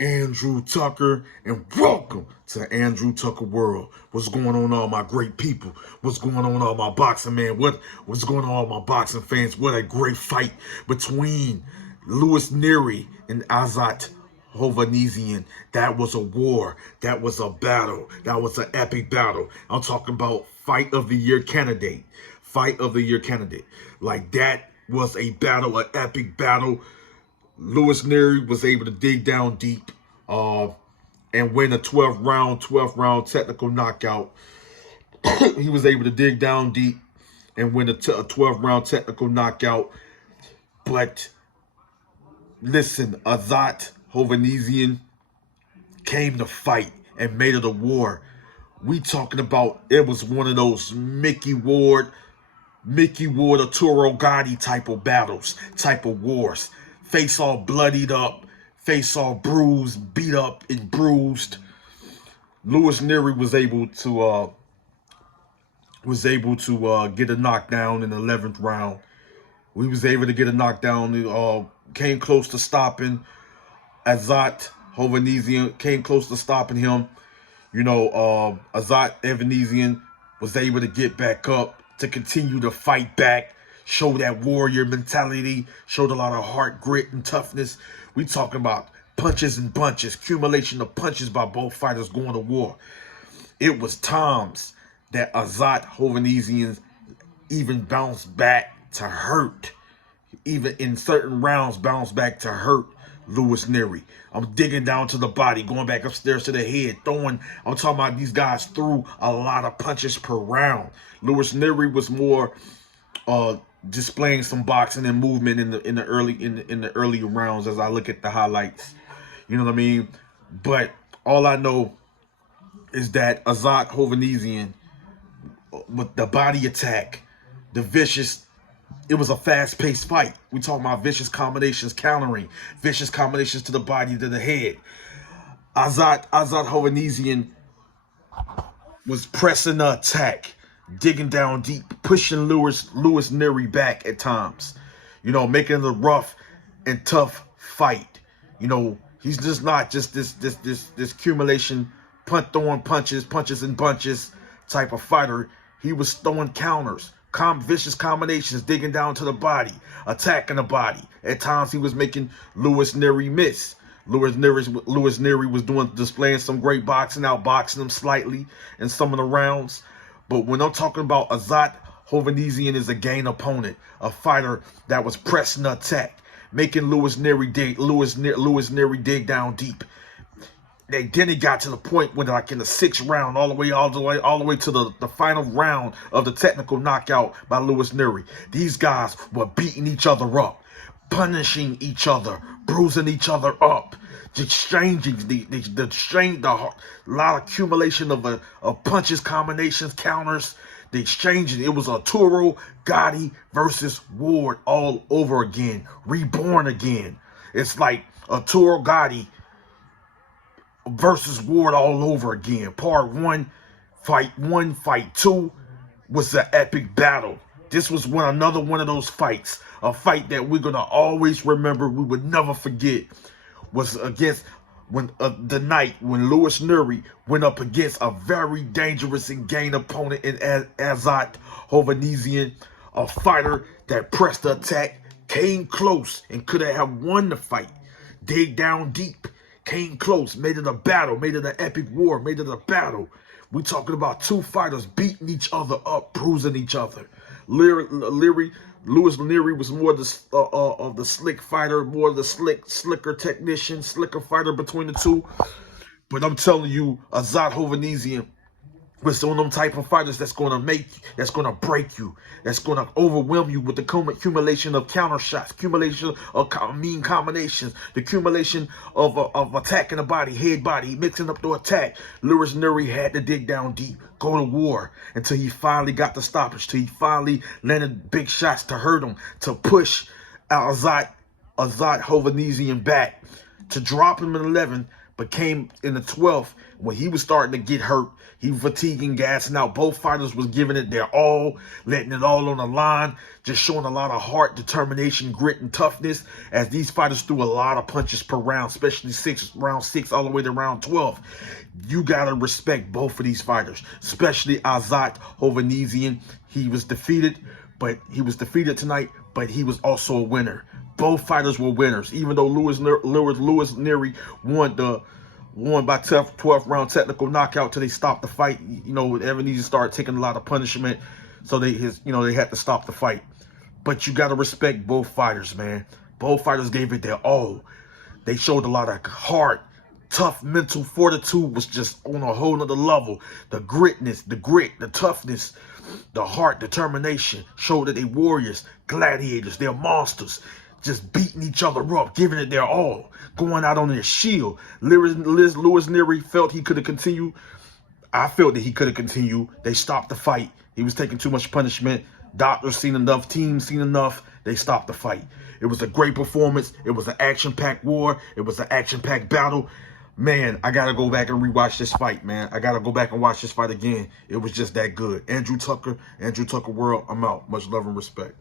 Andrew Tucker, and welcome to Andrew Tucker World. What's going on, all my great people? What's going on, all my boxing man? What's going on, all my boxing fans? What a great fight between Nery and Azat Hovhannisyan. That was a war. That was a battle. That was an epic battle. I'm talking about fight of the year candidate. Fight of the year candidate. Like, that was a battle, an epic battle. Nery was able to dig down deep and win a 12th round technical knockout. He was able to dig down deep and win a 12th round technical knockout. But listen, Azat Hovhannisyan came to fight and made it a war. We talking about, it was one of those Mickey Ward, Arturo Gatti type of battles, type of wars. Face all bloodied up, face all bruised, beat up and bruised. Nery was able to get a knockdown in the 11th round. We was able to get a knockdown. Came close to stopping Azat Hovhannisyan. Came close to stopping him. Azat Hovhannisyan was able to get back up to continue to fight back, show that warrior mentality, showed a lot of heart, grit, and toughness. We talking about punches and bunches, accumulation of punches by both fighters going to war. It was times that Azat Hovhannisyan even bounced back to hurt. Even in certain rounds, bounced back to hurt Nery. I'm digging down to the body, going back upstairs to the head, throwing. I'm talking about these guys threw a lot of punches per round. Nery was more displaying some boxing and movement in the early rounds as I look at the highlights. You know what I mean? But all I know is that Azat Hovhannisyan, with the body attack, the vicious. It was a fast-paced fight. We talking about vicious combinations, countering, vicious combinations to the body, to the head. Azat Hovhannisyan was pressing the attack, digging down deep, pushing Nery back at times. Making it a rough and tough fight. He's just not just this accumulation, throwing punches and bunches type of fighter. He was throwing counters. Vicious combinations, digging down to the body, attacking the body. At times, he was making Nery miss. Nery was displaying some great boxing, outboxing him slightly in some of the rounds. But when I'm talking about Azat Hovhannisyan is a game opponent, a fighter that was pressing the attack, making Nery dig down deep. Then it got to the point when, like in the 6th round, all the way to the final round of the technical knockout by Nery. These guys were beating each other up, punishing each other, bruising each other up, exchanging a lot of accumulation of punches, combinations, counters. The exchanging, it was Arturo Gatti versus Ward all over again, reborn again. It's like Arturo Gatti versus Ward all over again. Part 1, fight 2 was an epic battle. This was another one of those fights. A fight that we're going to always remember, we would never forget, was against the night when Nery went up against a very dangerous and game opponent in Azat Hovhannisyan, a fighter that pressed the attack, came close and could have won the fight, dig down deep, came close, made it a battle, made it an epic war, made it a battle. We talking about two fighters beating each other up, bruising each other. Nery was more of the slick fighter, more of the slicker technician, slicker fighter between the two. But I'm telling you, Azat Hovhannisyan was one of them type of fighters that's going to break you, that's going to overwhelm you with the accumulation of counter shots, accumulation of mean combinations, the accumulation of attacking the body, head body, mixing up the attack. Nery had to dig down deep, go to war until he finally got the stoppage, till he finally landed big shots to hurt him, to push Azat Hovhannisyan back, to drop him in 11, But came in the 12th, when he was starting to get hurt, he was fatiguing, gassing out. Both fighters was giving it their all, letting it all on the line, just showing a lot of heart, determination, grit, and toughness, as these fighters threw a lot of punches per round, especially round 6 all the way to round 12. You got to respect both of these fighters, especially Azat Hovhannisyan. He was defeated tonight, but he was also a winner. Both fighters were winners, even though Lewis Nery won by 12th round technical knockout till they stopped the fight. You know, Ebenezer started taking a lot of punishment, so they had to stop the fight. But you got to respect both fighters, man. Both fighters gave it their all. They showed a lot of heart, tough mental fortitude was just on a whole nother level. The grit, the toughness, the heart, determination showed that they warriors, gladiators, they're monsters. Just beating each other up, giving it their all, going out on their shield. Lewis Nery felt he could have continued. I felt that he could have continued. They stopped the fight. He was taking too much punishment. Doctors seen enough, teams seen enough. They stopped the fight. It was a great performance. It was an action-packed war. It was an action-packed battle. Man, I got to go back and rewatch this fight, man. I got to go back and watch this fight again. It was just that good. Andrew Tucker World, I'm out. Much love and respect.